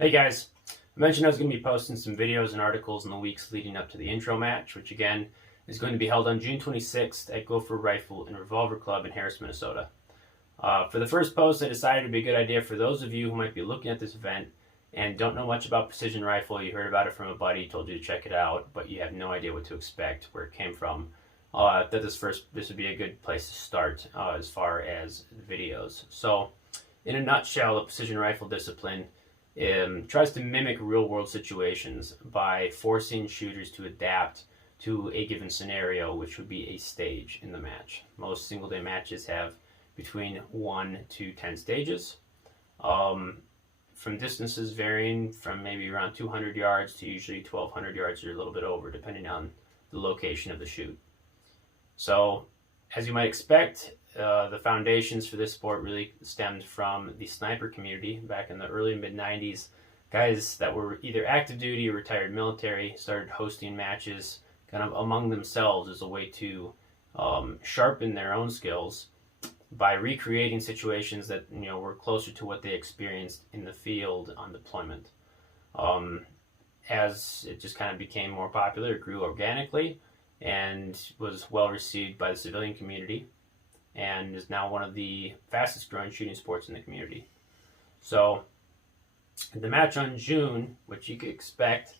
Hey guys, I mentioned I was going to be posting some videos and articles in the weeks leading up to the intro match, which again is going to be held on June 26th at Gopher Rifle and Revolver Club in Harris, Minnesota. For the first post, I decided it'd be a good idea for those of you who might be looking at this event and don't know much about precision rifle. You heard about it from a buddy, told you to check it out, but you have no idea what to expect, where it came from. That this would be a good place to start as far as videos. So, in a nutshell, the precision rifle discipline tries to mimic real-world situations by forcing shooters to adapt to a given scenario, which would be a stage in the match. Most single-day matches have between 1 to 10 stages, from distances varying from maybe around 200 yards to usually 1,200 yards or a little bit over, depending on the location of the shoot. So, as you might expect, the foundations for this sport really stemmed from the sniper community back in the early mid-90s. Guys that were either active duty or retired military started hosting matches kind of among themselves as a way to sharpen their own skills by recreating situations that were closer to what they experienced in the field on deployment. As it just kind of became more popular, it grew organically and was well received by the civilian community, and is now one of the fastest growing shooting sports in the community. So the match on June, which you could expect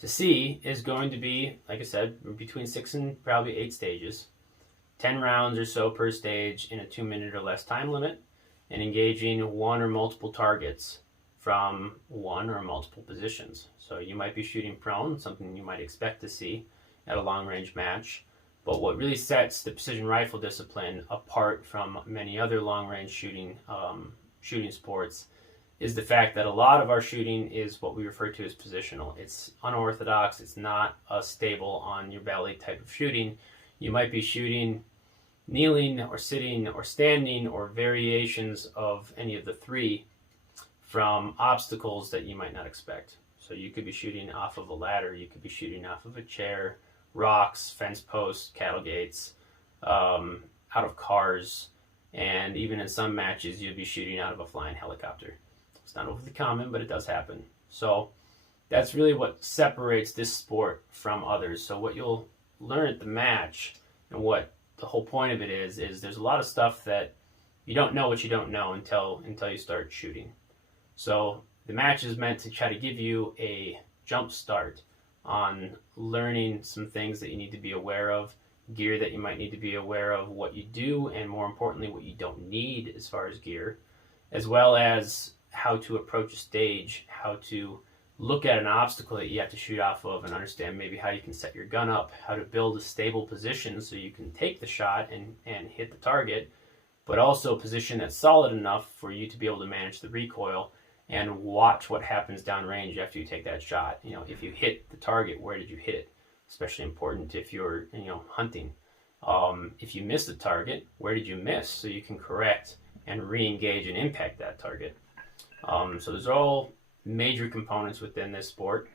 to see, is going to be, like I said, between 6 and probably 8 stages, 10 rounds or so per stage in a 2-minute or less time limit, and engaging one or multiple targets from one or multiple positions. So you might be shooting prone, something you might expect to see at a long-range match. But what really sets the precision rifle discipline apart from many other long-range shooting sports is the fact that a lot of our shooting is what we refer to as positional. It's unorthodox. It's not a stable on your belly type of shooting. You might be shooting kneeling or sitting or standing or variations of any of the three from obstacles that you might not expect. So you could be shooting off of a ladder. You could be shooting off of a chair, rocks, fence posts, cattle gates, out of cars, and even in some matches you'll be shooting out of a flying helicopter. It's not overly common, but it does happen. So that's really what separates this sport from others. So what you'll learn at the match, and what the whole point of it is there's a lot of stuff that you don't know what you don't know until you start shooting. So the match is meant to try to give you a jump start on learning some things that you need to be aware of, gear that you might need to be aware of, what you do, and more importantly, what you don't need as far as gear, as well as how to approach a stage, how to look at an obstacle that you have to shoot off of and understand maybe how you can set your gun up, how to build a stable position so you can take the shot and hit the target, but also a position that's solid enough for you to be able to manage the recoil and watch what happens downrange after you take that shot. If you hit the target, where did you hit it? Especially important if you're, hunting. If you miss the target, where did you miss? So you can correct and re-engage and impact that target. So those are all major components within this sport.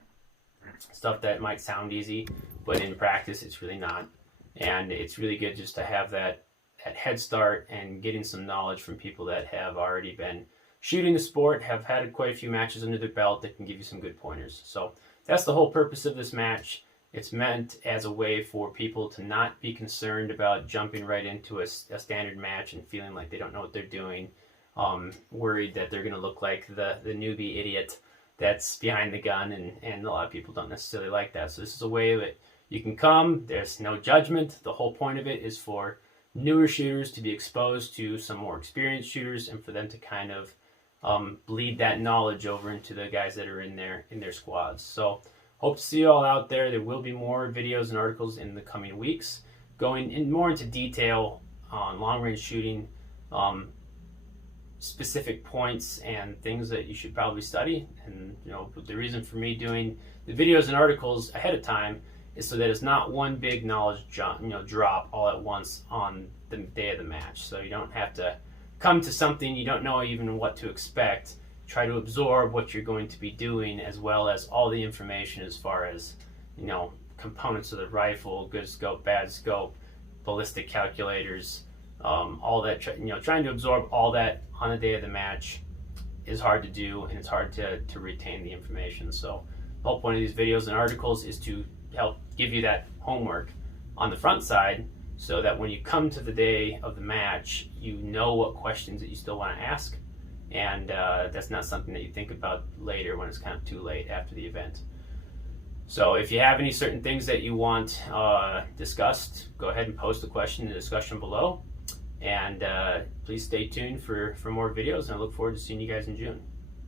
Stuff that might sound easy, but in practice it's really not. And it's really good just to have that head start and getting some knowledge from people that have already been shooting the sport, have had quite a few matches under their belt that can give you some good pointers. So that's the whole purpose of this match. It's meant as a way for people to not be concerned about jumping right into a standard match and feeling like they don't know what they're doing, worried that they're going to look like the newbie idiot that's behind the gun, and a lot of people don't necessarily like that. So this is a way that you can come. There's no judgment. The whole point of it is for newer shooters to be exposed to some more experienced shooters, and for them to kind of bleed that knowledge over into the guys that are in their squads. So hope to see you all out there. There will be more videos and articles in the coming weeks going in more into detail on long-range shooting, specific points and things that you should probably study. And the reason for me doing the videos and articles ahead of time is so that it's not one big knowledge drop all at once on the day of the match. So you don't have to come to something you don't know even what to expect. Try to absorb what you're going to be doing, as well as all the information as far as components of the rifle, good scope, bad scope, ballistic calculators, all that. Trying to absorb all that on the day of the match is hard to do, and it's hard to retain the information. So the whole point of these videos and articles is to help give you that homework on the front side, so that when you come to the day of the match, you know what questions that you still want to ask, and that's not something that you think about later when it's kind of too late after the event. So if you have any certain things that you want discussed, go ahead and post the question in the discussion below, and please stay tuned for more videos, and I look forward to seeing you guys in June.